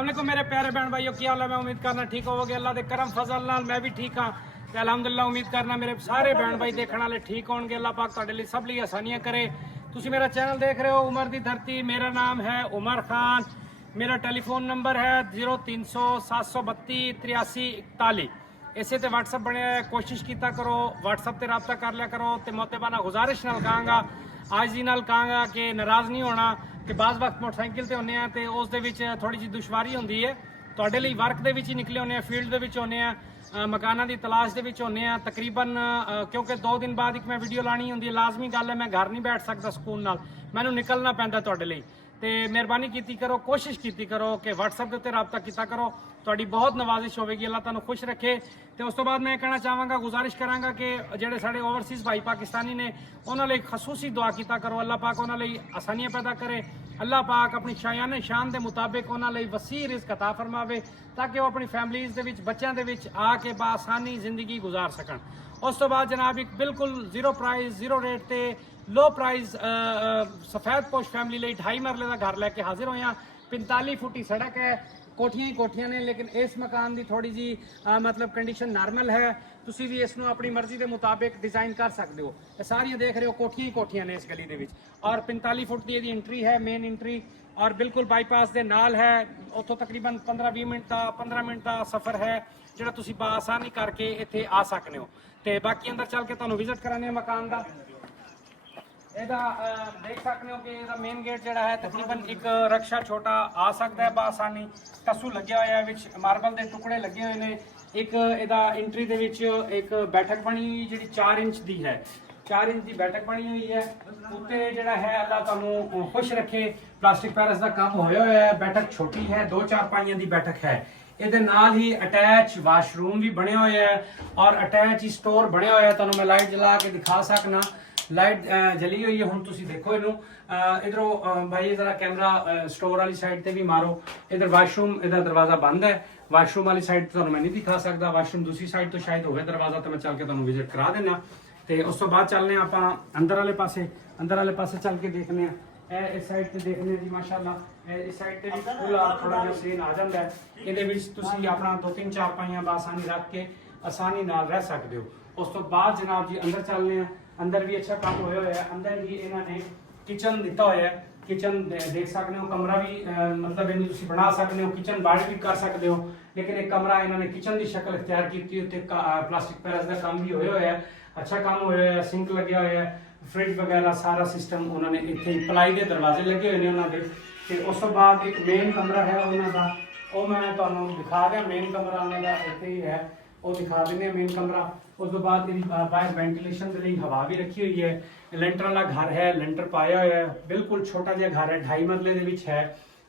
वालेकुम मेरे प्यारे बहन भाइयों, क्या हाल है? मैं उम्मीद करना ठीक होवोगे। अल्लाह के करम फजल नाल मैं भी ठीक हाँ। ते अलहमदुलिल्लाह उम्मीद करना मेरे सारे बहन भाई देखने वाले ठीक होंगे। अल्लाह पाक तुहाडे लई सब लई आसानियां करे। तुसी मेरा चैनल देख रहे हो उमर दी धरती। मेरा नाम है उमर खान। मेरा टेलीफोन नंबर है 0300 732 8341। इसे ते व्हाट्सअप बने कोशिश कीता करो, व्हाट्सअप ते रब्ता कर लिया करो। ते मोहतबाना गुजारिश नाल कहांगा, आज दी नाल कहांगा कि नाराज़ नहीं होना कि बाज़ वक्त मोटरसाइकिल ते होने ते उस दे विच थोड़ी जी दुश्वारी होंदी है। तुहाडे लई वर्क दे विच ही निकले होने, फील्ड दे विच होने, मकाना की तलाश दे विच होने तकरीबन, क्योंकि 2 दिन बाद एक मैं वीडियो लानी होंदी है। लाजमी गल है, मैं घर नहीं बैठ सकता सुकून नाल, मैनू निकलना पैंदा तुहाडे लई। ते मेहरबानी कीती करो, कोशिश कीती करो कि व्हाट्सअप के उत्ते रब्ता कीता करो। तुहाडी बहुत नवाजिश होगी, अल्लाह तुहानू खुश रखे। तो उस तो बाद मैं कहना चाहांगा, गुजारिश करांगा कि जेडे साडे ओवरसीज़ भाई पाकिस्तानी ने उन्हां लई खसूसी दुआ कीता करो। अल्लाह पाक उन्हां लई आसानियां पैदा करे। अल्लाह पाक अपनी शायान शान के मुताबिक उन्हां लई वसी रिज़्क अता फरमावे ताकि वो अपनी फैमिलीज़ दे विच बच्चों के विच आके बासानी जिंदगी गुजार सकन। उस तो बाद जनाब एक बिल्कुल जीरो प्राइस जीरो रेट ते लो प्राइस सफेद पोश फैमिली लिए 2.5 मरले का घर लैके हाजिर होया। 45 फुटी सड़क है, कोठियां ही कोठियां ने, लेकिन इस मकान की थोड़ी जी मतलब कंडीशन नॉर्मल है। तुसी भी इसनों अपनी मर्जी के मुताबिक डिजाइन कर सकते हो। ये सारियां देख रहे हो कोठियां ही कोठियां ने इस गली दे विच, और 45 फुट की यदि एंट्री है, मेन एंट्री, और बिल्कुल बाईपास के नाल है। उतों तकरीबन 15-20 मिनट का 15 मिनट का सफ़र है जो तुसी आसानी करके इत्थे आ सकते हो। तो बाकी अंदर चल के तुहानू विजिट कराने मकान का ਇਹਦਾ देख सकते हो कि ਇਹਦਾ मेन गेट ਜਿਹੜਾ है तकरीबन एक रक्षा छोटा आ सकता है बासानी। कसू लगे हुए है, विच मार्बल के टुकड़े लगे हुए हैं। एक ਇਹਦਾ एंट्री ਦੇ ਵਿੱਚ एक बैठक बनी हुई ਜਿਹੜੀ 4 इंच ਦੀ है, 4 इंच की बैठक बनी हुई है। उत्ते ਜਿਹੜਾ है अल्लाह ਤੁਹਾਨੂੰ खुश रखे, प्लास्टिक पैरस का काम होया होया है। बैठक छोटी है, 2-4 पाइयां की बैठक है। ਇਹਦੇ ਨਾਲ ही अटैच वाशरूम भी बने हुए है और अटैच ही स्टोर बने हुए है। ਤੁਹਾਨੂੰ मैं लाइट जला के दिखा सकना, लाइट जली हुई है। हुण तुसी देखो इनू इधरों भाई जरा कैमरा स्टोर वाली साइड ते भी मारो। इधर वाशरूम, इधर दरवाजा बंद है। वाशरूम वाली साइड तो मैं नहीं दिखा सकता, वाशरूम दूसरी साइड तो शायद होवे दरवाजा, तो मैं चल के तुहानू विजिट करा देना। तो उस तो बाद चलने आपां अंदर वाले पासे, अंदर वाले पासे चल के देखने इस साइड ते देखने जी माशाअल्लाह। इस साइड ते भी खुला थोड़ा जिहा सीन आ जांदा है। ਇਹਦੇ ਵਿੱਚ ਤੁਸੀਂ ਆਪਣਾ 2-3-4 ਪਾਈਆਂ ਬਾਸਾਨੀ ਰੱਖ ਕੇ आसानी नाल रह सकते हो। उस तो बाद जनाब जी अंदर चलने हैं। अंदर भी अच्छा काम होया होया है। अंदर ही इन्होंने किचन दिता होया है। किचन देख सकते हो, कमरा भी मतलब इन्हें तुसी बना सकते हो, किचन बाहर भी कर सकते हो, लेकिन एक कमरा इन्होंने किचन की शक्ल इख्तियार की उत्ते प्लास्टिक पैरस का काम भी होया होया है। अच्छा काम होया है, सिंक लगे हुआ है, फ्रिज वगैरह सारा सिस्टम उन्होंने इतने पलाई के दरवाजे लगे हुए हैं उन्होंने। तो उस तो बाद एक मेन कमरा है उन्होंने, वो मैं तुहानू दिखा दिया। मेन कमरा उन्होंने इतने ही है, वो दिखा देंगे मेन कमरा। उस तो बाद बाहर वेंटिलेशन के लिए हवा भी रखी हुई है। लेंटर वाला घर है, लेंटर पाया हुआ है, बिल्कुल छोटा जिहा घर है, 2.5 मरले दे विच है।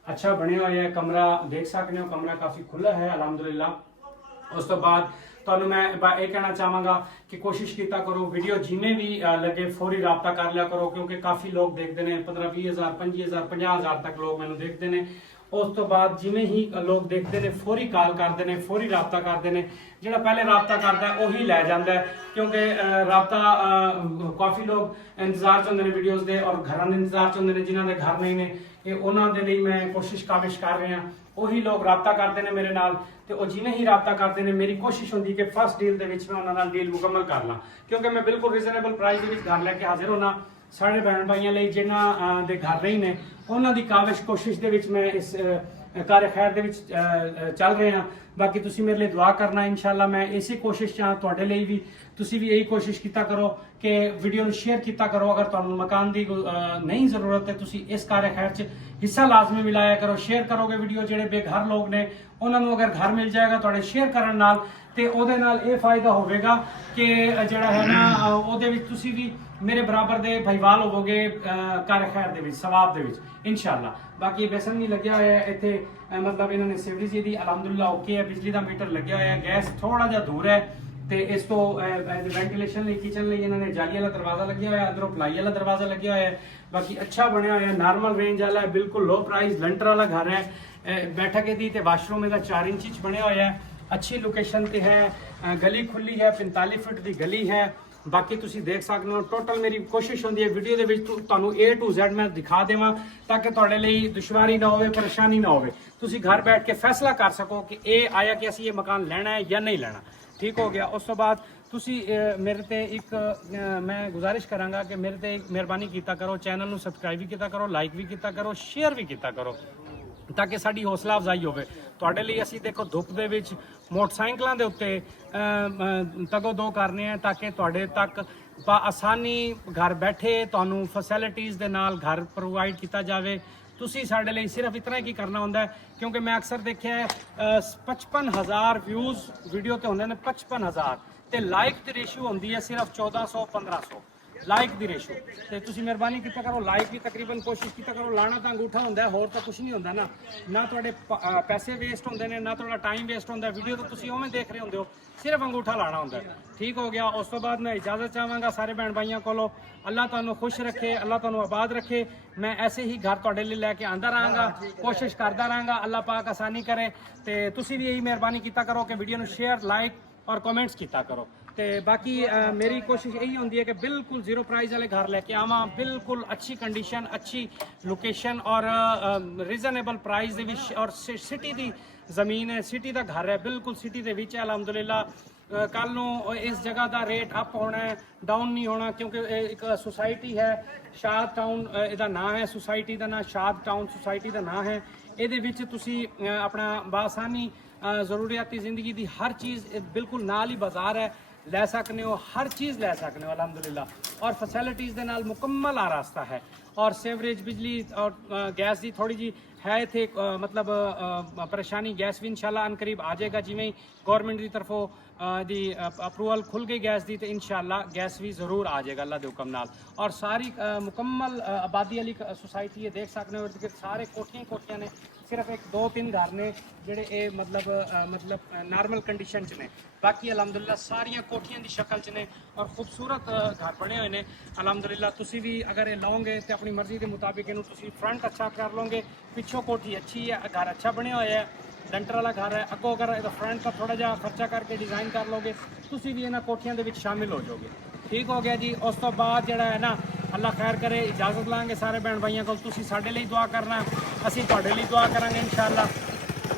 अच्छा बने हुआ है कमरा, देख सकते हो कमरा काफ़ी खुला है अलहमदुलिल्लाह। उस तो बाद तुहानू मैं ये कहना चाहांगा कि कोशिश कीता करो वीडियो जिन्हें भी लगे फौरी रब्ता कर लिया करो, क्योंकि काफ़ी लोग देखते हैं 15-20 हज़ार 25 हज़ार 50 हज़ार तक लोग मैंने देखते हैं। उस तो बाद जिमें ही लोग देखते हैं फौरी कॉल करते हैं, फौरी रब्ता करते हैं। जो पहले रब्ता करता है वही लै जाता है, क्योंकि रब्ता काफ़ी लोग इंतजार च होंगे वीडियोज़ के और घर के इंतजार च होंगे जिन्होंने घर नहीं ने। ये उन्होंने लिए मैं कोशिश काविश कर रहा, वही लोग रब्ता करते हैं मेरे नाल। तो वो जिन्हें ही रब्ता करते हैं मेरी कोशिश होती कि फर्स्ट डील के मैं उन्होंने डील मुकम्मल कर ला, क्योंकि मैं बिल्कुल रीजनेबल प्राइस के घर लैके हाजिर होना। साढ़े बहन भाइयों लिए जिन्हों के घर नहीं ने उन्होंने काविश कोशिश के मैं इस कार्य खैर दे विच चल रहे हैं। बाकी तुसी मेरे लिए दुआ करना इंशाअल्लाह। मैं इसी कोशिश चाह तुहाडे लिए भी, तुसी भी यही कोशिश कीता करो कि वीडियो नूं शेयर कीता करो। अगर तुहानूं मकान की नहीं जरूरत है, तुसी इस कार्य खैर च हिस्सा लाजमी मिलाया करो। शेयर करोगे वीडियो, जेडे बेघर लोग ने उन्होंने अगर घर मिल जाएगा तुहाडे शेयर करन नाल, ते ओहदे नाल ये फायदा होवेगा कि जिहड़ा है ना ओहदे विच तुसी भी मेरे बराबर दे भाईवाल होवोगे कार्य खैर दे विच, सवाब दे विच इंशाअल्लाह। बाकी बेसन नहीं लग्या होया है इत्थे, मतलब इन्होंने सीवरेज दी अलहमदुलिल्लाह ओके है। बिजली का मीटर लग्या होया है, गैस थोड़ा जिहा दूर है। तो इस तो वेंटिलेशन लिए किचन लिए इन्होंने जाली वाला दरवाजा लग्या होया, अंदरों पलाई वाला दरवाजा लग्या होया है। बाकी अच्छा बनया होया, नॉर्मल रेंज वाला है, बिल्कुल लो प्राइस लेंटर वाला घर है। बैठक दी ते वाशरूम इसका 4 इंच बनया होया है। अच्छी लोकेशन पे है, गली खुली है, 45 फुट की गली है। बाकी तुसी देख सकते हो टोटल मेरी कोशिश होंदी है वीडियो दे विच तुहानू A to Z मैं दिखा देवां ताकि तुहाडे लई दुश्वारी ना होवे, परेशानी ना होवे। ਤੁਸੀਂ ਘਰ ਬੈਠ ਕੇ ਫੈਸਲਾ ਕਰ ਸਕੋ ਕਿ ਇਹ ਆਇਆ ਕਿ ਅਸੀਂ ਇਹ ਮਕਾਨ ਲੈਣਾ ਹੈ ਜਾਂ ਨਹੀਂ ਲੈਣਾ। ਠੀਕ ਹੋ ਗਿਆ। ਉਸ ਤੋਂ ਬਾਅਦ ਤੁਸੀਂ ਮੇਰੇ ਤੇ ਇੱਕ ਮੈਂ ਗੁਜ਼ਾਰਿਸ਼ ਕਰਾਂਗਾ ਕਿ ਮੇਰੇ ਤੇ ਮਿਹਰਬਾਨੀ ਕੀਤਾ ਕਰੋ, ਚੈਨਲ ਨੂੰ ਸਬਸਕ੍ਰਾਈਬ ਵੀ ਕੀਤਾ ਕਰੋ, ਲਾਈਕ ਵੀ ਕੀਤਾ ਕਰੋ, ਸ਼ੇਅਰ ਵੀ ਕੀਤਾ ਕਰੋ, ਤਾਂ ਕਿ ਸਾਡੀ ਹੌਸਲਾ ਅਫਜ਼ਾਈ ਹੋਵੇ। ਤੁਹਾਡੇ ਲਈ ਅਸੀਂ ਦੇਖੋ ਧੁੱਪ ਦੇ ਵਿੱਚ ਮੋਟਰਸਾਈਕਲਾਂ ਦੇ ਉੱਤੇ ਤਗੋ ਦੋ ਕਰਨੇ ਆ, ਤਾਂ ਕਿ ਤੁਹਾਡੇ ਤੱਕ ਆਸਾਨੀ ਘਰ ਬੈਠੇ ਤੁਹਾਨੂੰ ਫੈਸਿਲਿਟੀਜ਼ ਦੇ ਨਾਲ ਘਰ ਪ੍ਰੋਵਾਈਡ ਕੀਤਾ ਜਾਵੇ। ਤੁਸੀਂ ਸਾਡੇ ਲਈ ਸਿਰਫ ਇਤਨਾ ਹੀ ਕਰਨਾ ਹੁੰਦਾ ਹੈ, ਕਿਉਂਕਿ ਮੈਂ ਅਕਸਰ ਦੇਖਿਆ ਹੈ 55,000 ਵਿਊਜ਼ ਵੀਡੀਓ ਤੇ ਹੁੰਦੇ ਨੇ, 55,000 ਤੇ ਲਾਈਕ ਦੀ ਰੇਸ਼ੋ ਹੁੰਦੀ ਹੈ ਸਿਰਫ 1400-1500 ਲਾਈਕ ਦੀ ਰੇਸ਼ੋ। ਤੇ ਤੁਸੀਂ ਮਿਹਰਬਾਨੀ ਕੀਤਾ ਕਰੋ, ਲਾਈਕ ਵੀ ਤਕਰੀਬਨ ਕੋਸ਼ਿਸ਼ ਕੀਤਾ ਕਰੋ। ਲਾਣਾ ਤਾਂ ਅੰਗੂਠਾ ਹੁੰਦਾ, ਹੋਰ ਤਾਂ ਕੁਝ ਨਹੀਂ ਹੁੰਦਾ ਨਾ ਤੁਹਾਡੇ ਪੈਸੇ ਵੇਸਟ ਹੁੰਦੇ ਨੇ, ਨਾ ਤੁਹਾਡਾ ਟਾਈਮ ਵੇਸਟ ਹੁੰਦਾ। ਵੀਡੀਓ ਤਾਂ ਤੁਸੀਂ ਉਵੇਂ ਦੇਖ ਰਹੇ ਹੁੰਦੇ ਹੋ, ਸਿਰਫ ਅੰਗੂਠਾ ਲਾਣਾ ਹੁੰਦਾ। ਠੀਕ ਹੋ ਗਿਆ। ਉਸ ਤੋਂ ਬਾਅਦ ਮੈਂ ਇਜਾਜ਼ਤ ਚਾਹਾਂਗਾ ਸਾਰੇ ਭੈਣ ਭਾਈਆਂ ਕੋਲੋਂ। ਅੱਲਾਹ ਤੁਹਾਨੂੰ ਖੁਸ਼ ਰੱਖੇ, ਅੱਲਾਹ ਤੁਹਾਨੂੰ ਆਬਾਦ ਰੱਖੇ। ਮੈਂ ਐਸੇ ਹੀ ਘਰ ਤੁਹਾਡੇ ਲਈ ਲੈ ਕੇ ਆਂਦਾ ਰਹਾਂਗਾ, ਕੋਸ਼ਿਸ਼ ਕਰਦਾ ਰਹਾਂਗਾ। ਅੱਲਾਹ ਪਾਕ ਆਸਾਨੀ ਕਰੇ। ਤੇ ਤੁਸੀਂ ਵੀ ਇਹੀ ਮਿਹਰਬਾਨੀ ਕੀਤਾ ਕਰੋ ਕਿ ਵੀਡੀਓ ਨੂੰ ਸ਼ੇਅਰ, ਲਾਈਕ ਔਰ ਕਮੈਂਟਸ ਕੀਤਾ ਕਰੋ। ਤੇ ਬਾਕੀ ਮੇਰੀ ਕੋਸ਼ਿਸ਼ ਇਹੀ ਹੁੰਦੀ ਹੈ ਕਿ ਬਿਲਕੁਲ ਜ਼ੀਰੋ ਪ੍ਰਾइस ਵਾਲੇ ਘਰ ਲੈ ਕੇ ਆਵਾਂ, ਬਿਲਕੁਲ ਅੱਛੀ ਕੰਡੀਸ਼ਨ, ਅੱਛੀ ਲੋਕੇਸ਼ਨ ਔਰ ਰੀਜ਼ਨੇਬਲ ਪ੍ਰਾइस ਦੇ ਵਿੱਚ, ਔਰ ਸਿਟੀ ਦੀ ਜ਼ਮੀਨ ਹੈ, ਸਿਟੀ ਦਾ ਘਰ ਹੈ, ਬਿਲਕੁਲ ਸਿਟੀ ਦੇ ਵਿੱਚ ਹੈ। ਅਲਹਮਦੁਲਿਲਾ ਕੱਲ ਨੂੰ ਇਸ ਜਗ੍ਹਾ ਦਾ ਰੇਟ ਅਪ ਹੋਣਾ ਹੈ, ਡਾਊਨ ਨਹੀਂ ਹੋਣਾ, ਕਿਉਂਕਿ ਇਹ ਇੱਕ ਸੁਸਾਇਟੀ ਹੈ, ਸ਼ਾਦ ਟਾਊਨ ਇਹਦਾ ਨਾਂ ਹੈ। ਸੁਸਾਇਟੀ ਦਾ ਨਾਂ ਸ਼ਾਦ ਟਾਊਨ ਸੁਸਾਇਟੀ ਦਾ ਨਾਂ ਹੈ। ਇਹਦੇ ਵਿੱਚ ਤੁਸੀਂ ਆਪਣਾ ਬਾਸਾਨੀ ਜ਼ਰੂਰੀਆਤੀ ਜ਼ਿੰਦਗੀ ਦੀ ਹਰ ਚੀਜ਼ ਬਿਲਕੁਲ ਨਾਲ ਹੀ ਬਾਜ਼ਾਰ ਹੈ, ਲੈ ਸਕਨੇ ਹੋ, ਹਰ ਚੀਜ਼ ਲੈ ਸਕਨੇ ਹੋ ਅਲਹਮਦੁਲਿਲਾ। ਔਰ ਫੈਸਿਲਿਟੀਜ਼ ਦੇ ਨਾਲ ਮੁਕੰਮਲ ਆਰਾਸਤਾ ਹੈ। ਔਰ ਸੀਵਰੇਜ, ਬਿਜਲੀ ਔਰ ਗੈਸ ਦੀ ਥੋੜੀ ਜੀ ਹੈ ਇੱਥੇ ਮਤਲਬ ਪਰੇਸ਼ਾਨੀ। ਗੈਸ ਵੀ ਇਨਸ਼ਾਅੱਲਾ ਅਨ ਕਰੀਬ ਆ ਜਾਏਗਾ, ਜਿਵੇਂ ਹੀ ਗਵਰਨਮੈਂਟ ਦੀ ਤਰਫੋਂ ਦੀ ਅਪਰੂਵਲ ਖੁੱਲ ਗਈ ਗੈਸ ਦੀ, ਤੇ ਇਨਸ਼ਾਅੱਲਾ ਗੈਸ ਵੀ ਜ਼ਰੂਰ ਆ ਜਾਏਗਾ ਅੱਲਾ ਦੇ ਹੁਕਮ ਨਾਲ। ਔਰ ਸਾਰੀ ਮੁਕੰਮਲ ਆਬਾਦੀ ਵਾਲੀ ਸੁਸਾਇਟੀ ਹੈ, ਦੇਖ सकते हो सारे कोठियां ने, सिर्फ एक 2-3 घर ने ਜਿਹੜੇ ਇਹ ਮਤਲਬ ਨਾਰਮਲ ਕੰਡੀਸ਼ਨ ਚ ਨੇ। ਬਾਕੀ ਅਲਹਮਦੁਲਿਲਾ ਸਾਰੀਆਂ ਕੋਠੀਆਂ ਦੀ ਸ਼ਕਲ ਚ ਨੇ ਔਰ ਖੂਬਸੂਰਤ ਘਰ ਬਣੇ ਹੋਏ ਨੇ ਅਲਹਮਦੁਲਿਲਾ। ਤੁਸੀਂ ਵੀ ਅਗਰ ਇਹ ਲਓਗੇ ਤੇ ਆਪਣੀ ਮਰਜ਼ੀ ਦੇ ਮੁਤਾਬਿਕ ਇਹਨੂੰ ਤੁਸੀਂ ਫਰੰਟ ਅੱਛਾ ਕਰ ਲਓਗੇ, ਪਿੱਛੋਂ ਕੋਠੀ ਅੱਛੀ ਹੈ, ਘਰ ਅੱਛਾ ਬਣਿਆ ਹੋਇਆ ਹੈ, ਲੈਂਟਰ ਵਾਲਾ ਘਰ ਹੈ। ਅੱਗੋਂ ਅਗਰ ਇਹਦਾ ਫਰੰਟ ਦਾ ਥੋੜਾ ਜਿਹਾ ਖਰਚਾ ਕਰਕੇ ਡਿਜ਼ਾਈਨ ਕਰ ਲਓਗੇ, ਤੁਸੀਂ ਵੀ ਇਹਨਾਂ ਕੋਠੀਆਂ ਦੇ ਵਿੱਚ ਸ਼ਾਮਿਲ ਹੋ ਜਾਓਗੇ। ਠੀਕ ਹੋ ਗਿਆ ਜੀ। ਉਸ ਤੋਂ ਬਾਅਦ ਜਿਹੜਾ ਹੈ ਨਾ, ਅੱਲਾਹ ਖੈਰ ਕਰੇ, ਇਜਾਜ਼ਤ ਲਾਂਗੇ ਸਾਰੇ ਭੈਣ ਭਾਈਆਂ ਕੋਲ। ਤੁਸੀਂ ਸਾਡੇ ਲਈ ਦੁਆ ਕਰਨਾ, ਅਸੀਂ ਤੁਹਾਡੇ ਲਈ ਦੁਆ ਕਰਾਂਗੇ ਇਨਸ਼ਾਅੱਲਾ।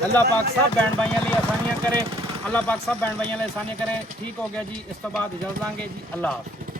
ਅੱਲਾਹ ਪਾਕ ਸਭ ਭੈਣ ਭਾਈਆਂ ਲਈ ਆਸਾਨੀਆਂ ਕਰੇ, ਅੱਲਾਹ ਪਾਕ ਸਭ ਭੈਣ ਭਾਈਆਂ ਲਈ ਆਸਾਨੀਆਂ ਕਰੇ। ਠੀਕ ਹੋ ਗਿਆ ਜੀ। ਇਸ ਤੋਂ ਬਾਅਦ ਇਜਾਜ਼ਤ ਲਾਂਗੇ ਜੀ। ਅੱਲਾਹ ਹਾਫਿਜ਼।